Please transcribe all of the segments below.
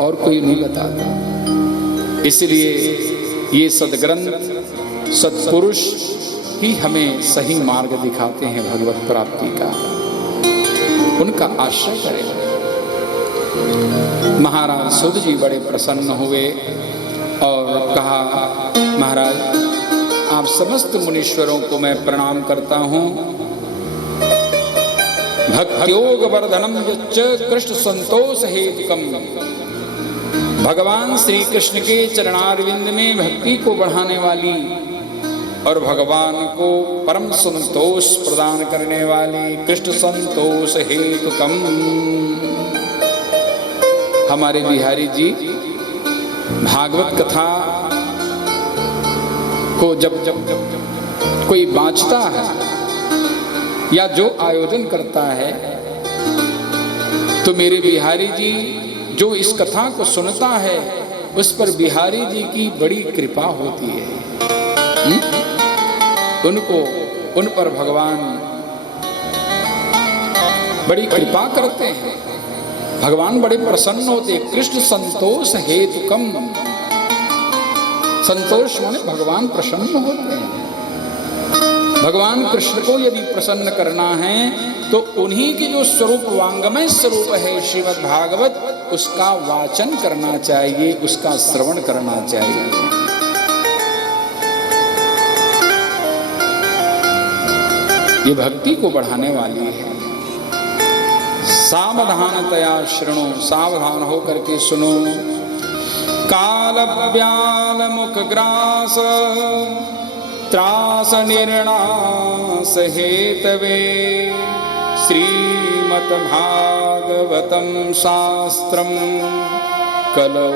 और कोई नहीं बताता। इसलिए ये सद्ग्रंथ सत्पुरुष ही हमें सही मार्ग दिखाते हैं भगवत प्राप्ति का। उनका आश्रय करें। महाराज सुध जी बड़े प्रसन्न हुए और कहा, महाराज आप समस्त मुनीश्वरों को मैं प्रणाम करता हूँ। भक्त्योग वर्धनम यच्च कृष्ण संतोष हेतुकम। भगवान श्री कृष्ण के चरणारविंद में भक्ति को बढ़ाने वाली और भगवान को परम संतोष प्रदान करने वाली कृष्ण संतोष हेतुकम। हमारे बिहारी जी भागवत कथा को जब कोई बाँचता है या जो आयोजन करता है तो मेरे बिहारी जी जो इस कथा को सुनता है उस पर बिहारी जी की बड़ी कृपा होती है। उन पर भगवान बड़ी कृपा करते हैं। भगवान बड़े प्रसन्न होते। कृष्ण संतोष हेतुकम। संतोष माने भगवान प्रसन्न होते हैं। भगवान कृष्ण को यदि प्रसन्न करना है तो उन्हीं की जो स्वरूप वांगमय स्वरूप है श्रीमद् भागवत, उसका वाचन करना चाहिए, उसका श्रवण करना चाहिए। ये भक्ति को बढ़ाने वाली है। सावधानतया शृणु, सावधान होकर के सुनो। काल व्याल मुख ग्रास त्रास निर्णास हेतवे श्रीमद् भागवतं शास्त्रम कलौ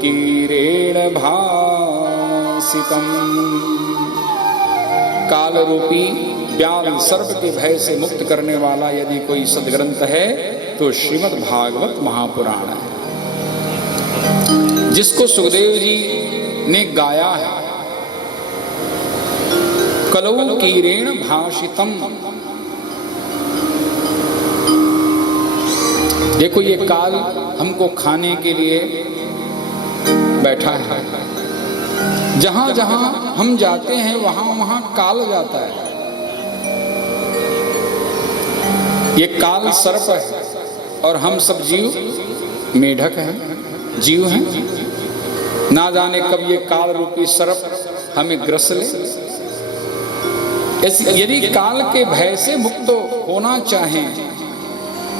कीरेण भासितम। काल रूपी व्याल सर्प के भय से मुक्त करने वाला यदि कोई सद्ग्रंथ है तो श्रीमद् भागवत महापुराण है, जिसको सुखदेव जी ने गाया है। कलौ कीरेण भाषितम। देखो ये काल हमको खाने के लिए बैठा है। जहां जहां हम जाते हैं वहां वहां काल जाता है। ये काल सर्प है और हम सब जीव मेढक हैं, जीव हैं। ना जाने कब ये काल रूपी सर्प हमें ग्रस ले। यदि काल के भय से मुक्त होना चाहें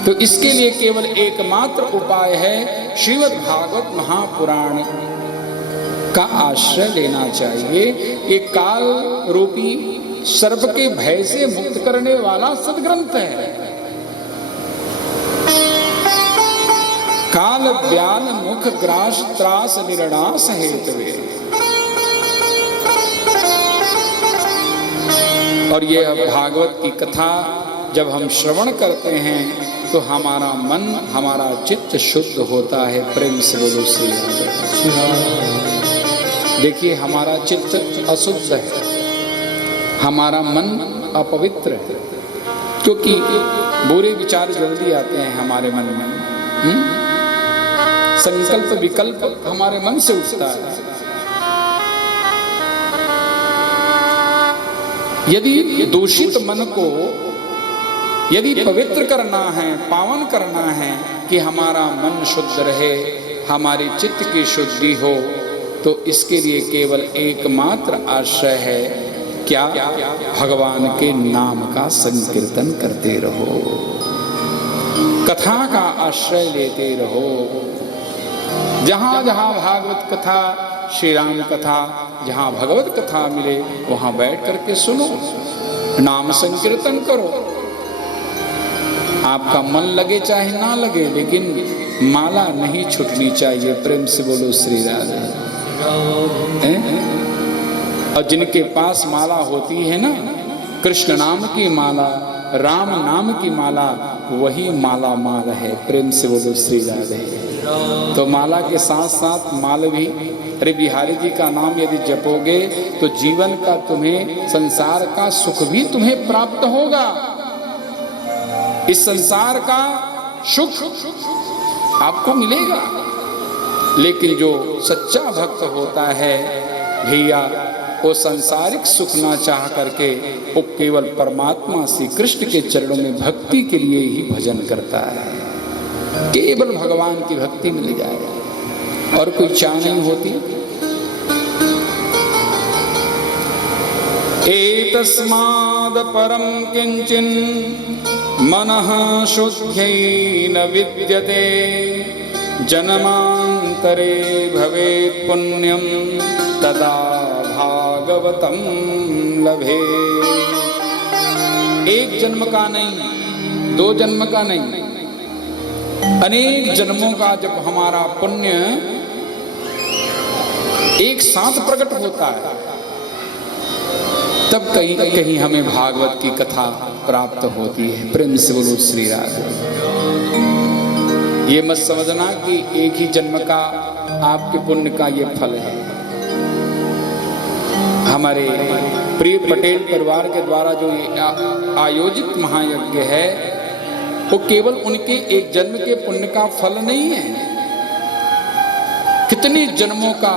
तो इसके लिए केवल एकमात्र उपाय है श्रीमद् भागवत महापुराण का आश्रय लेना चाहिए। ये काल रूपी सर्प के भय से मुक्त करने वाला सद्ग्रंथ है। काल व्याल मुख ग्रास त्रास निर्णास हेतवे। और यह भागवत की कथा जब हम श्रवण करते हैं तो हमारा मन, हमारा चित्त शुद्ध होता है। प्रेम से बोलो श्री राम। देखिए हमारा चित्त अशुद्ध है, हमारा मन अपवित्र है, क्योंकि बुरे विचार जल्दी आते हैं हमारे मन में। संकल्प विकल्प हमारे मन से उठता है। यदि दूषित मन को यदि पवित्र करना है, पावन करना है कि हमारा मन शुद्ध रहे, हमारी चित्त की शुद्धि हो, तो इसके लिए केवल एकमात्र आश्रय है क्या? भगवान के नाम का संकीर्तन करते रहो, कथा का आश्रय लेते रहो। जहां जहां भागवत कथा, श्री राम कथा, जहां भगवत कथा मिले वहां बैठ करके सुनो, नाम संकीर्तन करो। आपका मन लगे चाहे ना लगे, लेकिन माला नहीं छूटनी चाहिए। प्रेम से बोलो श्री राधे। और जिनके पास माला होती है ना, कृष्ण नाम की माला, राम नाम की माला, वही माला माल है। प्रेम से बोलो श्री राधे। तो माला के साथ साथ माल भी। अरे बिहारी जी का नाम यदि जपोगे तो जीवन का तुम्हें, संसार का सुख भी तुम्हें प्राप्त होगा। इस संसार का सुख आपको मिलेगा। लेकिन जो सच्चा भक्त होता है भैया, वो सांसारिक सुख ना चाह करके वो केवल परमात्मा श्री कृष्ण के चरणों में भक्ति के लिए ही भजन करता है। केवल भगवान की भक्ति मिल जाएगा और कोई चाह नहीं होती। एतस्माद् परम किंचिन मनः शुद्ध्यै न विद्यते, जन्मांतरे भवेत् पुण्यं तदा भागवतं लभे। एक जन्म का नहीं, दो जन्म का नहीं, अनेक जन्मों का जब हमारा पुण्य एक साथ प्रकट होता है, तब कहीं कहीं हमें भागवत की कथा प्राप्त होती है। प्रेम से बोलो श्री राधे। ये मत समझना कि एक ही जन्म का आपके पुण्य का ये फल है। हमारे प्रिय पटेल परिवार के द्वारा जो आयोजित महायज्ञ है, वो केवल उनके एक जन्म के पुण्य का फल नहीं है, कितने जन्मों का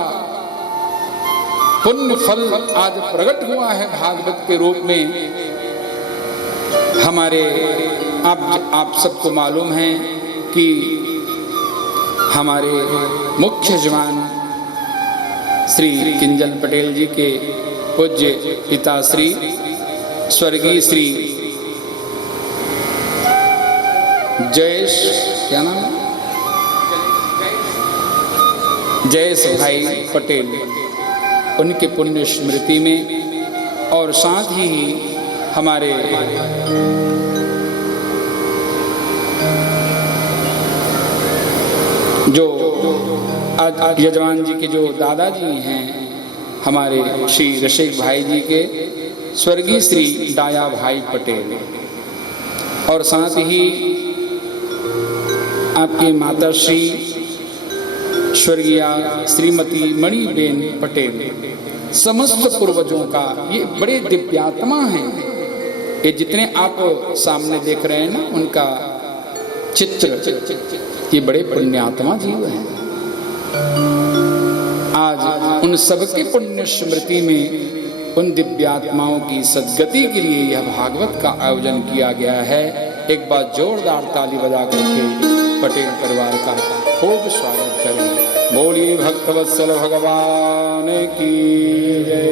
पुण्य फल आज प्रकट हुआ है भागवत के रूप में। हमारे आप सबको मालूम है कि हमारे मुख्य जवान श्री किंजल पटेल जी के पूज्य पिता श्री स्वर्गीय श्री जयेश, क्या नाम है, जयेश भाई पटेल, उनके पुण्य स्मृति में और साथ ही हमारे जो यजमान जी के जो दादाजी हैं, हमारे श्री रसिक भाई जी के स्वर्गीय श्री डाया भाई पटेल, और साथ ही आपके माता श्री स्वर्गीय श्रीमती मणिबेन पटेल, समस्त पूर्वजों का ये बड़े दिव्यात्मा हैं। ये जितने आप सामने देख रहे हैं ना, उनका चित्र, ये बड़े पुण्यात्मा जीव हैं। आज उन सबके पुण्य स्मृति में उन दिव्यात्माओं की सद्गति के लिए यह भागवत का आयोजन किया गया है। एक बार जोरदार ताली बजा करके पटेल परिवार का खूब स्वागत करें। बोलिए भक्तवत्सल भगवान की जय।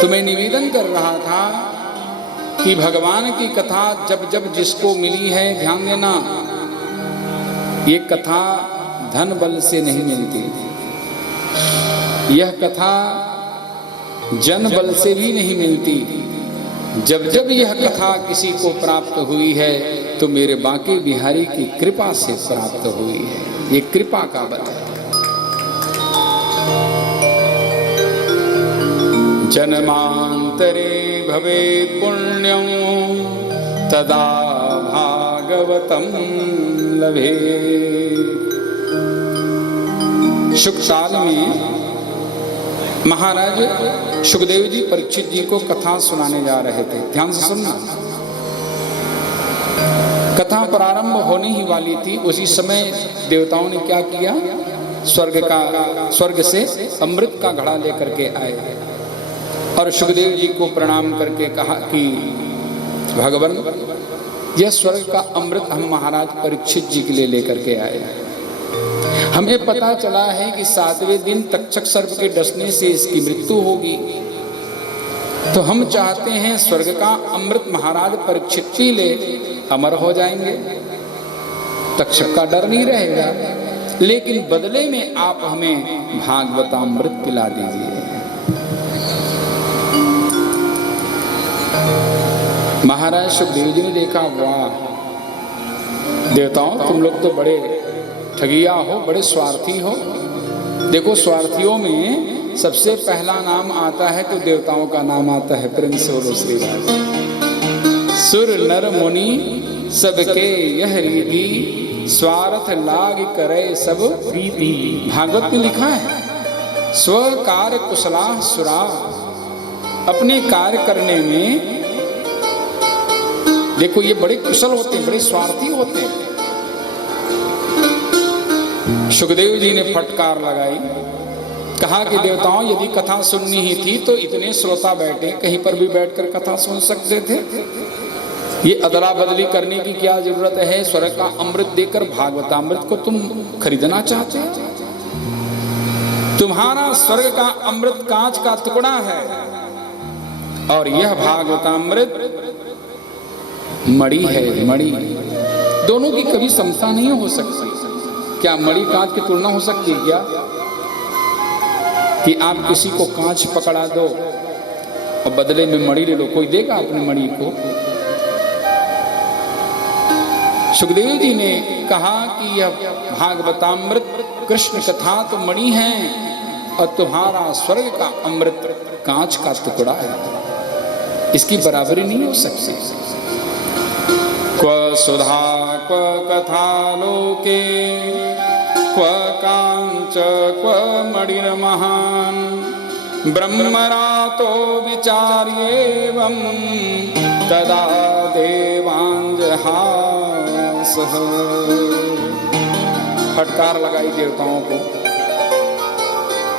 तो मैं निवेदन कर रहा था कि भगवान की कथा जब जब जिसको मिली है, ध्यान देना, ये कथा धन बल से नहीं मिलती, यह कथा जन बल से भी नहीं मिलती। जब जब यह कथा किसी को प्राप्त हुई है तो मेरे बांके बिहारी की कृपा से प्राप्त हुई है। ये कृपा का बल है। जन्मांतरे भवेत् पुण्यं तदा भागवतं लभे। शुकताल में महाराज सुखदेव जी परीक्षित जी को कथा सुनाने जा रहे थे। ध्यान से सुनना, कथा प्रारंभ होने ही वाली थी। उसी समय देवताओं ने क्या किया, स्वर्ग से अमृत का घड़ा लेकर के आए और सुखदेव जी को प्रणाम करके कहा कि भगवान, यह स्वर्ग का अमृत हम महाराज परीक्षित जी के लिए लेकर के आए हैं। हमें पता चला है कि 7वें दिन तक्षक सर्प के डसने से इसकी मृत्यु होगी, तो हम चाहते हैं स्वर्ग का अमृत महाराज परीक्षित पी ले, अमर हो जाएंगे, तक्षक का डर नहीं रहेगा, लेकिन बदले में आप हमें भागवतामृत पिला दीजिए। महाराज सुखदेव जी ने देखा, वाह देवताओं, तुम लोग तो बड़े ठगिया हो, बड़े स्वार्थी हो। देखो, स्वार्थियों में सबसे पहला नाम आता है तो देवताओं का नाम आता है। प्रेम से बोलो श्री राधे। सुर नर मुनि सबके यह रीति, स्वार्थ लाग करे सब प्रीति। भागवत में लिखा है, स्व कार्य कुशला सुरा। अपने कार्य करने में देखो, ये बड़े कुशल होते हैं, बड़े स्वार्थी होते हैं। सुखदेव जी ने फटकार लगाई, कहा कि देवताओं यदि कथा सुननी ही थी तो इतने श्रोता बैठे, कहीं पर भी बैठकर कथा सुन सकते थे। ये अदला बदली करने की क्या जरूरत है? स्वर्ग का अमृत देकर भागवतामृत को तुम खरीदना चाहते हो? तुम्हारा स्वर्ग का अमृत कांच का टुकड़ा है और यह भागवतामृत मणि है, मणि। दोनों की कभी समता नहीं हो सकती। क्या मणि कांच की तुलना हो सकती है क्या? कि आप किसी को कांच पकड़ा दो और बदले में मणि ले लो, कोई देगा अपने मणि को? सुखदेव जी ने कहा कि यह भागवतामृत कृष्ण कथा तो मणि है और तुम्हारा स्वर्ग का अमृत कांच का टुकड़ा है, इसकी बराबरी नहीं हो सकती। क्व सुधा क्व कथा लोके क्व कांच क्व मणिर्महान ब्रह्मरातो विचार्येवं तदा देवांजहासः। फटकार लगाई देवताओं को,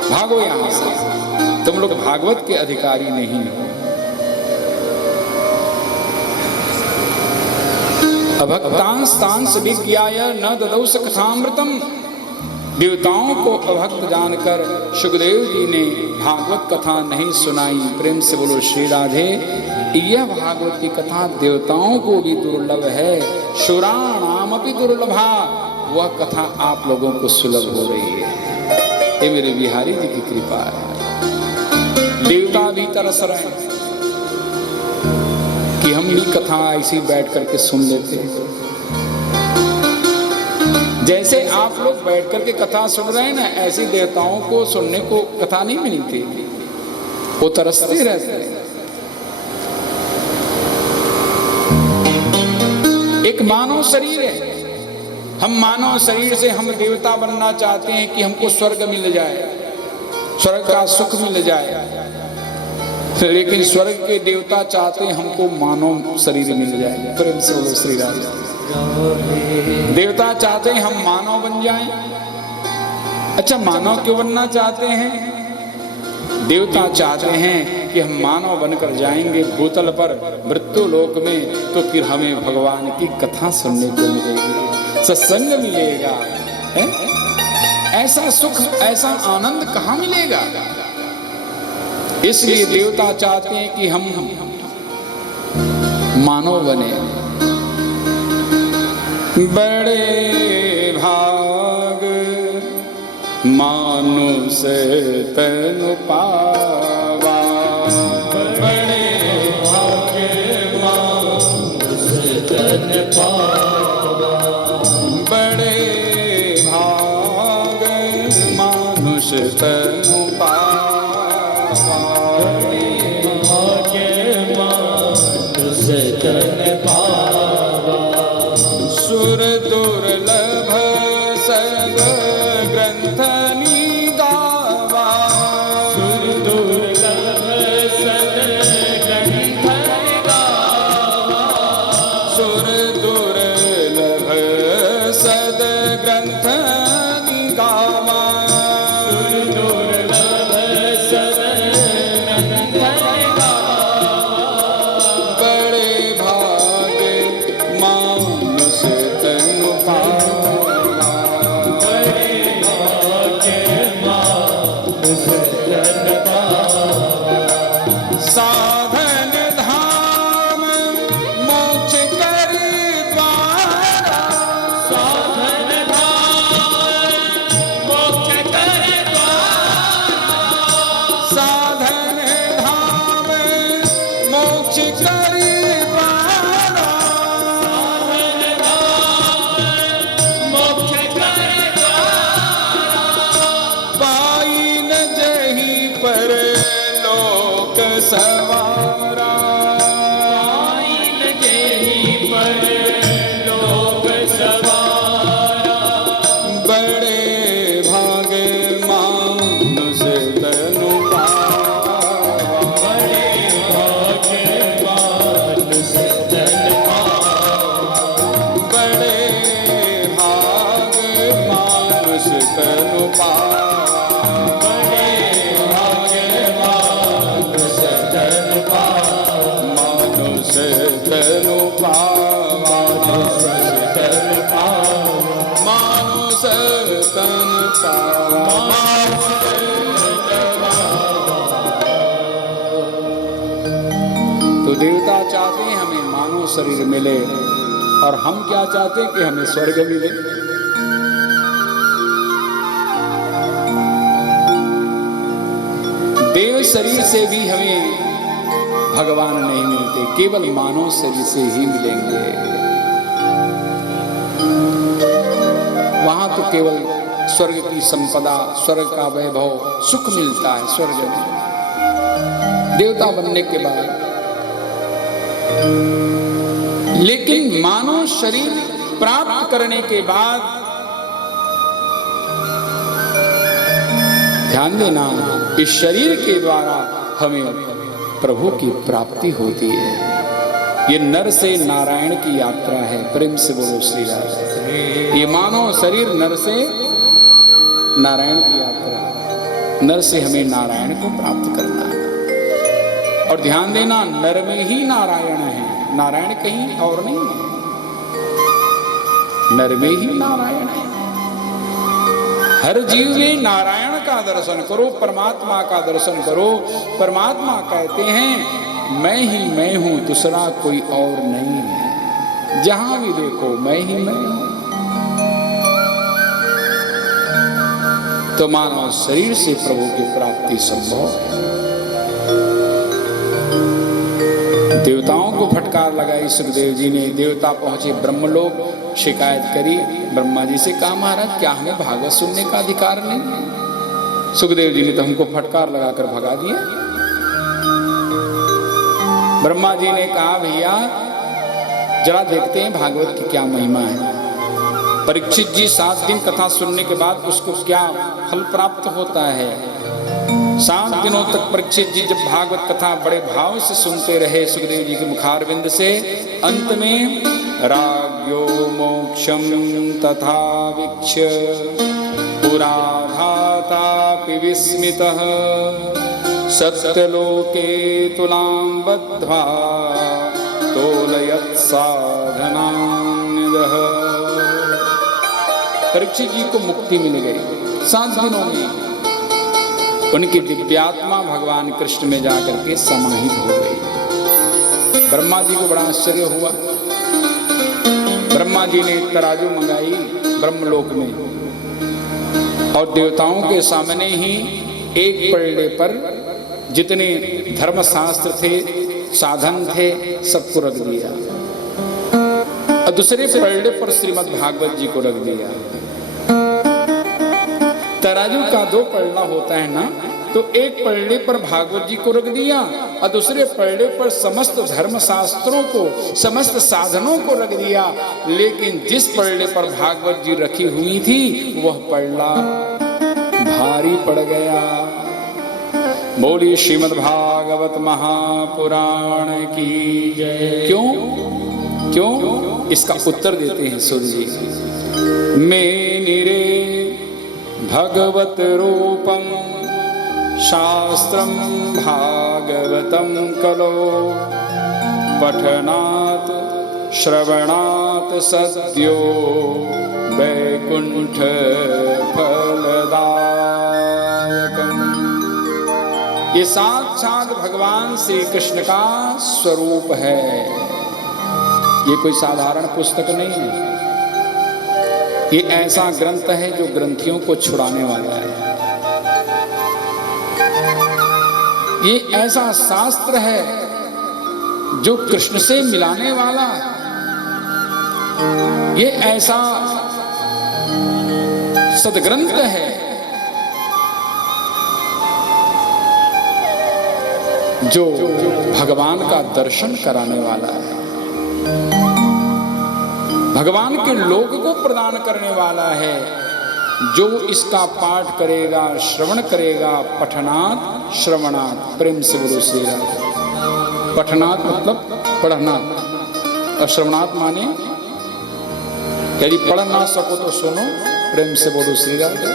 भागो यहां से, तुम लोग भागवत के अधिकारी नहीं हो। अभक्तांस्तांस विज्ञाय न ददौस कथामृतम। देवताओं को अभक्त जानकर सुखदेव जी ने भागवत कथा नहीं सुनाई। प्रेम से बोलो श्री राधे। यह भागवत की कथा देवताओं को भी दुर्लभ है, सुराणामपि दुर्लभा। वह कथा आप लोगों को सुलभ हो रही है, ये मेरे बिहारी जी की कृपा है। देवता भी तरस रहे हैं कि हम भी कथा ऐसी बैठ करके सुन लेते हैं। जैसे आप लोग बैठ करके कथा सुन रहे हैं ना, ऐसी देवताओं को सुनने को कथा नहीं मिलती, वो तरसते रहते हैं। एक मानव शरीर है, हम मानव शरीर से हम देवता बनना चाहते हैं कि हमको स्वर्ग मिल जाए, स्वर्ग का सुख मिल जाए, लेकिन स्वर्ग के देवता चाहते हैं हमको मानव शरीर मिल जाए। प्रेम से बोलो श्री राम। देवता चाहते हैं हम मानव बन जाएं। अच्छा, मानव क्यों बनना चाहते हैं? देवता चाहते हैं कि हम मानव बनकर जाएंगे भूतल पर, मृत्यु लोक में, तो फिर हमें भगवान की कथा सुनने को मिलेगी, सत्संग मिलेगा, है? ऐसा सुख, ऐसा आनंद कहाँ मिलेगा? इसलिए देवता चाहते हैं कि हम मानव बने। बड़े भाग मानुष तनु पावा, बड़े भाग मानुष तनु पावा, बड़े भाग मानुष तनु पावा, बड़े भाग मानुष तनु पावा। सुर दुर्लभ सब ग्रंथ निगावा, सुर दुर्लभ सब ग्रंथ निगावा, सुर दुर्लभ सद ग्रंथ निगावा, सुर दुर्लभ सद ग्रंथ निगावा। बड़े भागे मानुष तनु पावा, बड़े भागे मानुष तनु पावा। साधन धाम मोक्ष कर द्वारा, साधन धाम मानुष तनु पावा, मानुष तनु पावा, मानुष तनु पावा। तो देवता चाहते हैं हमें मानव शरीर मिले, और हम क्या चाहते हैं कि हमें स्वर्ग मिले। देव शरीर से भी हमें भगवान नहीं मिलते, केवल मानव शरीर से ही मिलेंगे। वहां तो केवल स्वर्ग की संपदा, स्वर्ग का वैभव, सुख मिलता है स्वर्ग में देवता बनने के बाद। लेकिन मानव शरीर प्राप्त करने के बाद ध्यान देना, इस शरीर के द्वारा हमें प्रभु की प्राप्ति होती है। ये नर से नारायण की यात्रा है। प्रेम से बोलो श्री राम। ये मानव शरीर नर से नारायण की यात्रा, नर से हमें नारायण को प्राप्त करना है। और ध्यान देना, नर में ही नारायण है, नारायण कहीं और नहीं है, नर में ही नारायण है। हर जीव में नारायण का दर्शन करो, परमात्मा का दर्शन करो। परमात्मा कहते हैं मैं ही मैं हूं, दूसरा कोई और नहीं है। जहां भी देखो मैं ही मैं हूं। तो मानव शरीर से प्रभु की प्राप्ति संभव है। देवताओं को फटकार लगाई सुखदेव जी ने। देवता पहुंचे ब्रह्मलोक, शिकायत करी ब्रह्मा जी से, कहा महाराज क्या हमें भागवत सुनने का अधिकार नहीं? सुखदेव जी ने तो हमको फटकार लगाकर भगा दिया। ब्रह्मा जी ने कहा भैया जरा देखते हैं भागवत की क्या महिमा है। परीक्षित जी 7 दिन कथा सुनने के बाद उसको क्या फल प्राप्त होता है। 7 दिनों तक परीक्षित जी जब भागवत कथा बड़े भाव से सुनते रहे सुखदेव जी के मुखारविंद से, अंत में राज्ञो मोक्षम तथा वीक्ष्य पुराधातापि विस्मितः सत्यलोके तुलां बद्ध्वा तोलयत् साधनान्यदः। परीक्षित जी को मुक्ति मिल गई 7 दिनों में। उनकी दिव्यात्मा भगवान कृष्ण में जाकर के समाहित हो गई। ब्रह्मा जी को बड़ा आश्चर्य हुआ। ब्रह्मा जी ने तराजू मंगाई ब्रह्मलोक में, और देवताओं के सामने ही एक पलड़े पर जितने धर्मशास्त्र थे, साधन थे, सबको रख दिया, और दूसरे पलड़े पर श्रीमद् भागवत जी को रख दिया। तराजू का 2 पलड़ा होता है ना, तो एक पलड़े पर भागवत जी को रख दिया और दूसरे पलड़े पर समस्त धर्म शास्त्रों को, समस्त साधनों को रख दिया। लेकिन जिस पलड़े पर भागवत जी रखी हुई थी वह पलड़ा भारी पड़ गया। बोलिए श्रीमद् भागवत महापुराण की जय। क्यों? इसका उत्तर देते हैं सूर्य जी। मेनिरे भगवत रूपम शास्त्रम भागवतम कलो पठनात् श्रवणात् सद्यो वैकुंठ फलदायकम्। ये साक्षात भगवान श्री कृष्ण का स्वरूप है। ये कोई साधारण पुस्तक नहीं है। ये ऐसा ग्रंथ है जो ग्रंथियों को छुड़ाने वाला है। ये ऐसा शास्त्र है जो कृष्ण से मिलाने वाला है। ये ऐसा सदग्रंथ है जो भगवान का दर्शन कराने वाला है, भगवान के लोक को प्रदान करने वाला है। जो इसका पाठ करेगा, श्रवण करेगा, पठनात् श्रवणात्, प्रेम से बोलो श्री राम। पठनात् मतलब पढ़ना, और श्रवणात् माने यदि पढ़ ना सको तो सुनो, प्रेम से बोलो श्री राधे।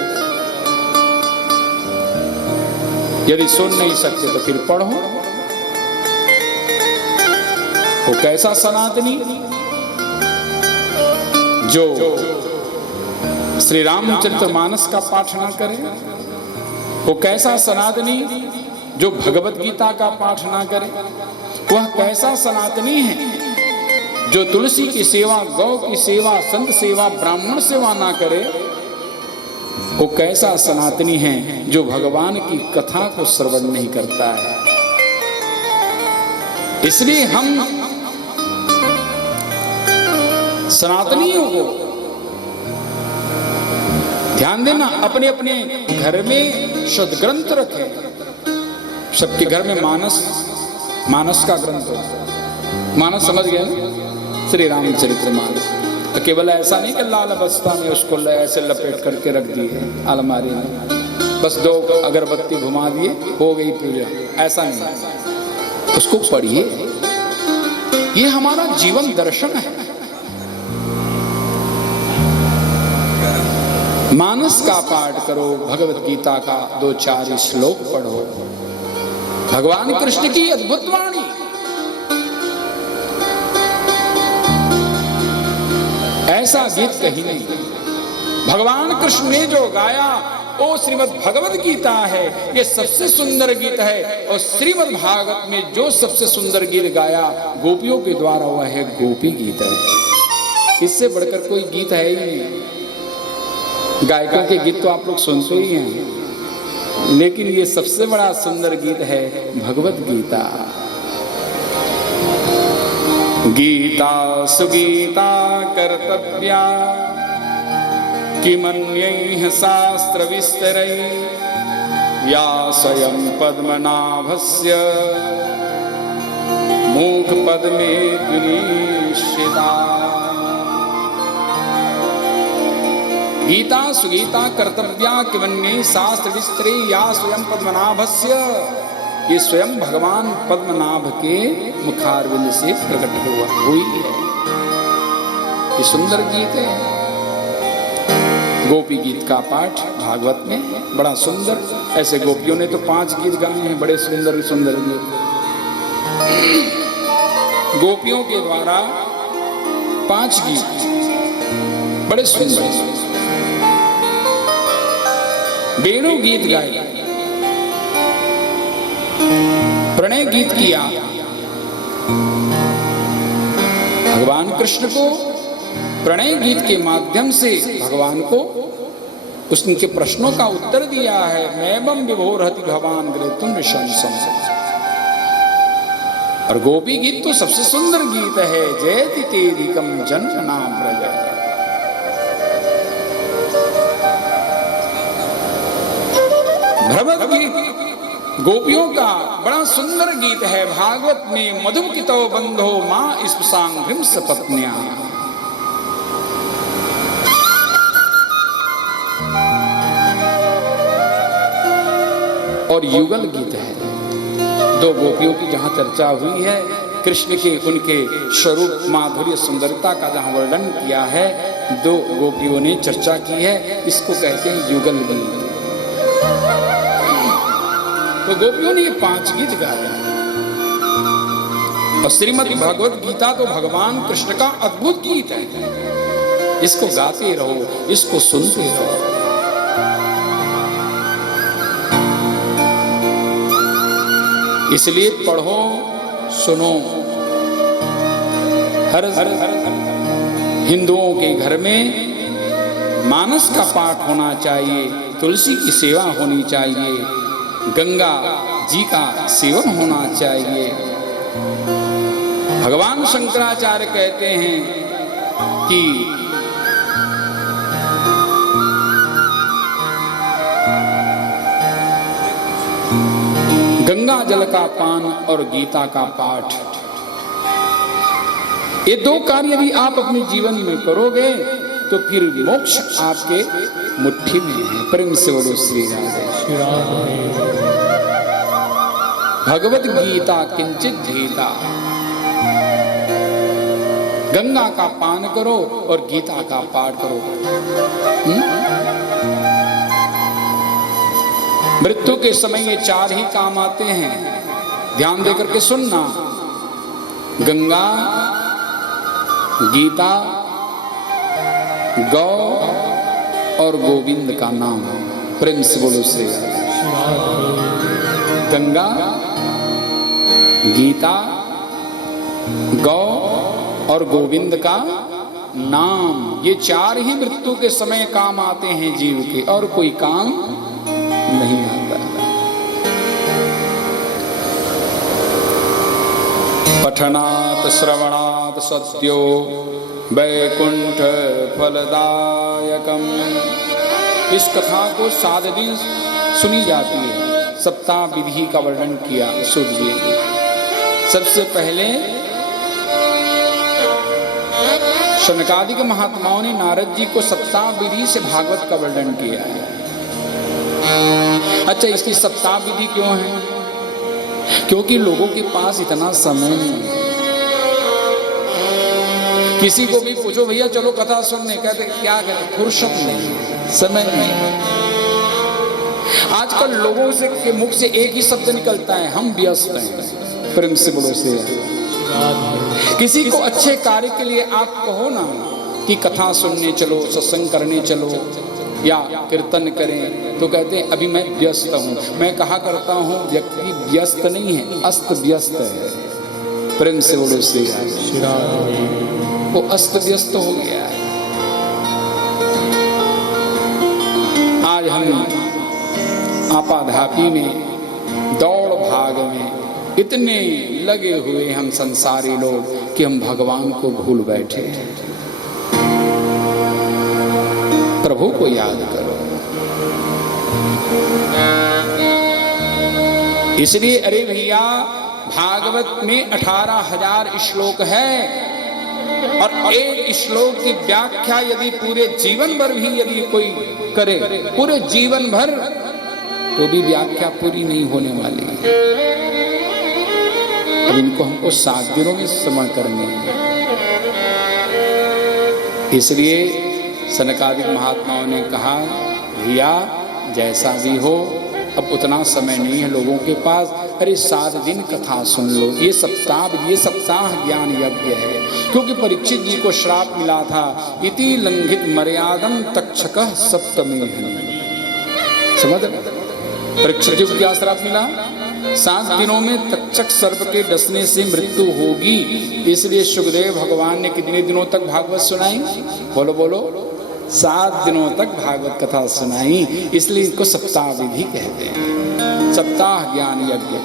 यदि सुन नहीं सकते तो फिर पढ़ो। वो कैसा सनातनी जो श्री रामचरितमानस का पाठ ना करे, वो कैसा सनातनी जो भगवत गीता का पाठ ना करे, वह कैसा सनातनी है जो तुलसी की सेवा, गौ की सेवा, संत सेवा, ब्राह्मण सेवा ना करे, वो कैसा सनातनी है जो भगवान की कथा को श्रवण नहीं करता है। इसलिए हम सनातनियों को ध्यान देना, अपने अपने घर में शुद्ध ग्रंथ रखें। सबके घर में मानस का ग्रंथ हो। मानस समझ गए? श्री रामचरितमानस। तो केवल ऐसा नहीं कि लाल अवस्था में उसको ऐसे लपेट करके रख दिए अलमारी में, बस 2 अगरबत्ती घुमा दिए, हो गई पूजा, ऐसा नहीं। उसको पढ़िए, ये हमारा जीवन दर्शन है। मानस का पाठ करो, भगवत गीता का 2-4 श्लोक पढ़ो, भगवान कृष्ण की अद्भुत वाणी। ऐसा गीत कहीं नहीं। भगवान कृष्ण ने जो गाया वो श्रीमद् भगवत गीता है, ये सबसे सुंदर गीत है। और श्रीमद् भागवत में जो सबसे सुंदर गीत गाया गोपियों के द्वारा, वह है गोपी गीत है। इससे बढ़कर कोई गीत है ही नहीं। गायकों के गीत तो आप लोग सुनते ही हैं, लेकिन ये सबसे बड़ा सुंदर गीत है भगवत गीता। गीता सुगीता कर्तव्या किमन्यैः शास्त्र विस्तरै, या स्वयं पद्मनाभस्य मूक पद्मे विनिश्चिता। गीता सुगीता कर्तव्या किमन्यैः शास्त्र विस्तरै, या स्वयं पद्मनाभस्य। ये स्वयं भगवान पद्मनाभ के मुखारविंद से प्रकट हुई है। ये सुंदर गीत है। गोपी गीत का पाठ भागवत में बड़ा सुंदर। ऐसे गोपियों ने तो 5 गीत गाए हैं, बड़े सुंदर सुंदर गीत। गोपियों के द्वारा 5 गीत बड़े सुंदर। वेणु गीत गाए, प्रणय गीत किया। भगवान कृष्ण को प्रणय गीत के माध्यम से भगवान को उसके प्रश्नों का उत्तर दिया है। मैवं विभोरहति भगवान गृहीतुं निशंसम्। और गोपी गीत तो सबसे सुंदर गीत है। जयति तेदिकं जन्मनां व्रज। भ्रमर गीत गोपियों का बड़ा सुंदर गीत है। भागवत में मधुकितो बंधो मां स्पृशांघ्रिं सपत्न्या। और युगल गीत है। 2 गोपियों की जहां चर्चा हुई है, कृष्ण के उनके स्वरूप माधुर्य सुंदरता का जहां वर्णन किया है, 2 गोपियों ने चर्चा की है। इसको कहते हैं युगल गीत। तो गोपियों ने ये 5 गीत गाए। और श्रीमद् भगवत गीता तो भगवान कृष्ण का अद्भुत गीत है। इसको गाते रहो, इसको सुनते रहो। इसलिए पढ़ो, सुनो। हर हिंदुओं के घर में मानस का पाठ होना चाहिए, तुलसी की सेवा होनी चाहिए, गंगा जी का सेवन होना चाहिए। भगवान शंकराचार्य कहते हैं कि गंगा जल का पान और गीता का पाठ, ये 2 कार्य यदि आप अपने जीवन में करोगे तो फिर मोक्ष आपके मुट्ठी में है। प्रेम से बोलो श्री राधे। भगवत गीता किंचित धीता। गंगा का पान करो और गीता का पाठ करो। मृत्यु के समय ये 4 ही काम आते हैं, ध्यान देकर के सुनना। गंगा, गीता, गौ और गोविंद का नाम। प्रेम से बोलो श्री गंगा, गीता, गौ और गोविंद का नाम, ये 4 ही मृत्यु के समय काम आते हैं जीव के, और कोई काम नहीं आता। पठनात् श्रवणात् सत्यो वैकुंठ फलदायकम। इस कथा को 7 दिन सुनी जाती है। सप्ताह विधि का वर्णन किया सूत जी ने। सबसे पहले शनकादिक महात्माओं ने नारद जी को सप्ताह विधि से भागवत का वर्णन किया है। अच्छा, इसकी सप्ताह विधि क्यों है? क्योंकि लोगों के पास इतना समय नहीं। किसी को भी पूछो भैया चलो कथा सुनने, कहते क्या करें, फुर्सत नहीं, समय नहीं। आजकल लोगों से के मुख से एक ही शब्द निकलता है, हम व्यस्त हैं। प्रेम से बोलो से। किसी को अच्छे कार्य के लिए आप कहो ना कि कथा सुनने चलो, सत्संग करने चलो या कीर्तन करें, तो कहते हैं अभी मैं व्यस्त हूं। मैं कहा करता हूं व्यक्ति व्यस्त नहीं है, अस्त व्यस्त है। प्रेम से बोलो से। वो अस्त व्यस्त हो गया है। आज हम आपाधापी में, दौड़ भाग में इतने लगे हुए हम संसारी लोग कि हम भगवान को भूल बैठे। प्रभु को याद करो। इसलिए अरे भैया, भागवत में 18,000 श्लोक है, और एक श्लोक की व्याख्या यदि पूरे जीवन भर भी यदि कोई करे, पूरे जीवन भर, तो भी व्याख्या पूरी नहीं होने वाली। अब इनको हमको 7 दिनों में समाप्त करनी है। इसलिए सनकादिक महात्माओं ने कहा भैया जैसा भी हो, अब उतना समय नहीं है लोगों के पास। अरे 7 दिन कथा सुन लो। ये सप्ताह ज्ञान यज्ञ है। क्योंकि परीक्षित जी को श्राप मिला था, इति लंघित मर्यादम तक्षकः सप्तमी। समझ? परीक्षित जी को क्या श्राप मिला? 7 दिनों में तक्षक सर्प के डसने से मृत्यु होगी। इसलिए सुखदेव भगवान ने कितने दिनों तक भागवत सुनाई? बोलो बोलो। 7 दिनों तक भागवत कथा सुनाई। इसलिए इनको सप्ताह विधि कहते हैं, सप्ताह ज्ञान यज्ञ।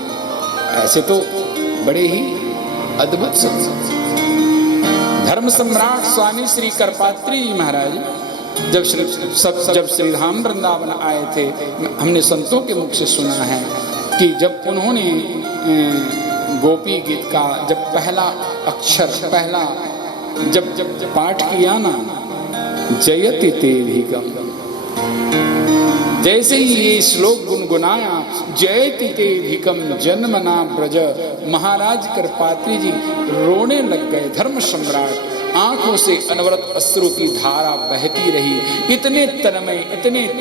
ऐसे तो बड़े ही अद्भुत धर्म सम्राट स्वामी श्री करपात्री महाराज जब श्री धाम वृंदावन आए थे, हमने संतों के मुख से सुना है कि जब उन्होंने गोपी गीत का जब पहला अक्षर जब पाठ किया ना, जयति तेभिकम, जैसे ही ये श्लोक गुनगुनाया, जयति तेभिकम जन्मना ब्रज, महाराज करपात्री जी रोने लग गए। धर्म सम्राट आंखों से अनवरत अश्रु की धारा बहती रही। इतने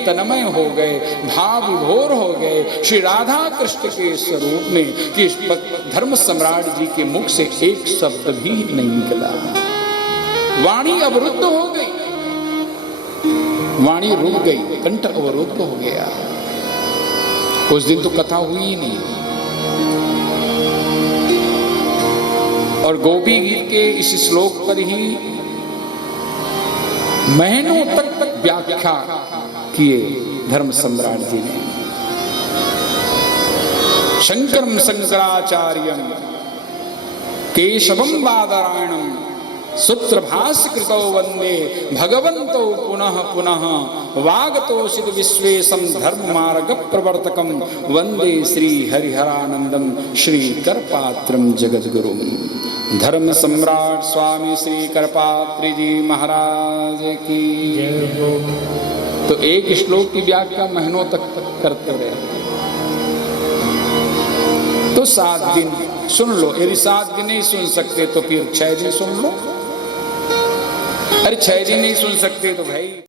तन्मय हो गए, भाव विभोर हो गए श्री राधा कृष्ण के स्वरूप में कि धर्म सम्राट जी के मुख से एक शब्द भी नहीं निकला। वाणी अवरुद्ध हो गई, वाणी रुक गई, कंठ अवरुद्ध हो गया। उस दिन तो कथा हुई ही नहीं। और गोपी गीत के इस श्लोक पर ही महीनों तक व्याख्या किए धर्म सम्राट जी ने। शंकरम शंकराचार्यम केशवम बादरायणम सूत्रभाष्य कृतो वंदे भगवंतो पुनः पुनः वागतोषित विश्वेशम धर्म मार्ग प्रवर्तकम वंदे श्री हरिहरानंदम श्री करपात्रम जगद्गुरुम। धर्म सम्राट स्वामी श्री करपात्री जी महाराज की जय। तो एक श्लोक की व्याख्या महीनों तक करते रहे। तो 7 दिन सुन लो। यदि 7 दिन नहीं सुन सकते तो फिर 6 दिन सुन लो। अरे 6 दिन नहीं सुन सकते तो भाई